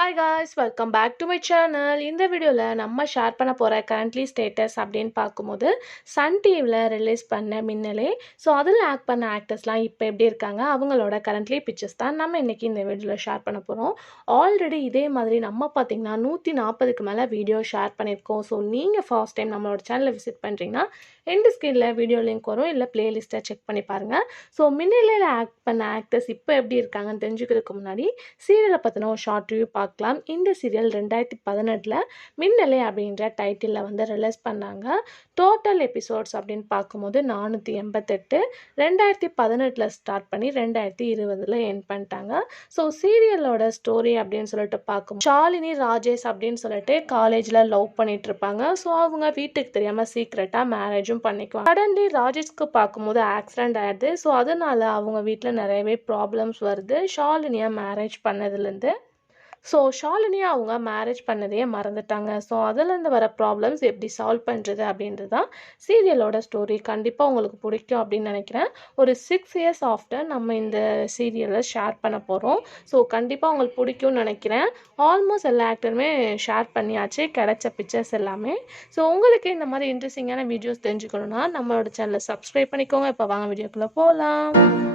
Hi guys welcome back to my channel. இந்த வீடியோவில் நம்ம ஷேர் பண்ண போகிற கரண்ட்லி ஸ்டேட்டஸ் அப்படின்னு பார்க்கும்போது சன் டிவியில் ரிலீஸ் பண்ண மின்னலே. ஸோ அதில் ஆக்ட் பண்ண ஆக்டர்ஸ்லாம் இப்போ எப்படி இருக்காங்க, அவங்களோட கரண்ட்லி பிக்சர்ஸ் தான் நம்ம இன்றைக்கி இந்த வீடியோவில் ஷேர் பண்ண போகிறோம். ஆல்ரெடி இதே மாதிரி நம்ம பார்த்திங்கன்னா 140க்கு மேலே வீடியோ ஷேர் பண்ணியிருக்கோம். ஸோ நீங்கள் ஃபர்ஸ்ட் டைம் நம்மளோட சேனலை விசிட் பண்ணுறீங்கன்னா எண்டு ஸ்க்ரீனில் வீடியோ லிங்க் வரும், இல்லை பிளேலிஸ்ட்டை செக் பண்ணி பாருங்கள். ஸோ மின்னலையில் ஆக்ட் பண்ண ஆக்டர்ஸ் இப்போ எப்படி இருக்காங்கன்னு தெரிஞ்சுக்கிறதுக்கு முன்னாடி சீரியலை பற்றின ஒரு ஷார்ட் ரிவ்யூ பார்க்கலாம். இந்த சீரியல் 2018 மின்னலே அப்படின்ற டைட்டிலில் வந்து ரிலீஸ் பண்ணாங்க. டோட்டல் எபிசோட்ஸ் அப்படின்னு பார்க்கும்போது 488, 2018 ஸ்டார்ட் பண்ணி 2020 எண்ட் பண்ணிட்டாங்க. ஸோ சீரியலோட ஸ்டோரி அப்படின்னு சொல்லிட்டு பார்க்கும் ஷாலினி ராஜேஷ் அப்படின்னு சொல்லிட்டு காலேஜில் லவ் பண்ணிட்டு இருப்பாங்க. ஸோ அவங்க வீட்டுக்கு தெரியாமல் சீக்ரெட்டாக மேரேஜும் பண்ணிக்குவாங்க. சடன்லி ராஜேஷ்க்கு பார்க்கும்போது ஆக்சிடென்ட் ஆயிடுது. ஸோ அதனால அவங்க வீட்டில் நிறையவே ப்ராப்ளம்ஸ் வருது ஷாலினியை மேரேஜ் பண்ணதுலேருந்து. ஸோ ஷாலினியை அவங்க மேரேஜ் பண்ணதையே மறந்துட்டாங்க. ஸோ அதுலேருந்து வர ப்ராப்ளம்ஸ் எப்படி சால்வ் பண்ணுறது அப்படின்றது தான் சீரியலோட ஸ்டோரி. கண்டிப்பாக உங்களுக்கு பிடிக்கும் அப்படின்னு நினைக்கிறேன். ஒரு 6 இயர்ஸ் ஆஃப்டர் நம்ம இந்த சீரியலை ஷேர் பண்ண போகிறோம். ஸோ கண்டிப்பாக உங்களுக்கு பிடிக்கும்னு நினைக்கிறேன். ஆல்மோஸ்ட் எல்லா ஆக்டருமே ஷேர் பண்ணியாச்சு கிடைச்ச பிக்சர்ஸ் எல்லாமே. ஸோ உங்களுக்கு இந்த மாதிரி இன்ட்ரெஸ்டிங்கான வீடியோஸ் தெரிஞ்சுக்கணுன்னா நம்மளோட சேனலை சப்ஸ்கிரைப் பண்ணிக்கோங்க. இப்போ வாங்க வீடியோக்குள்ளே போகலாம்.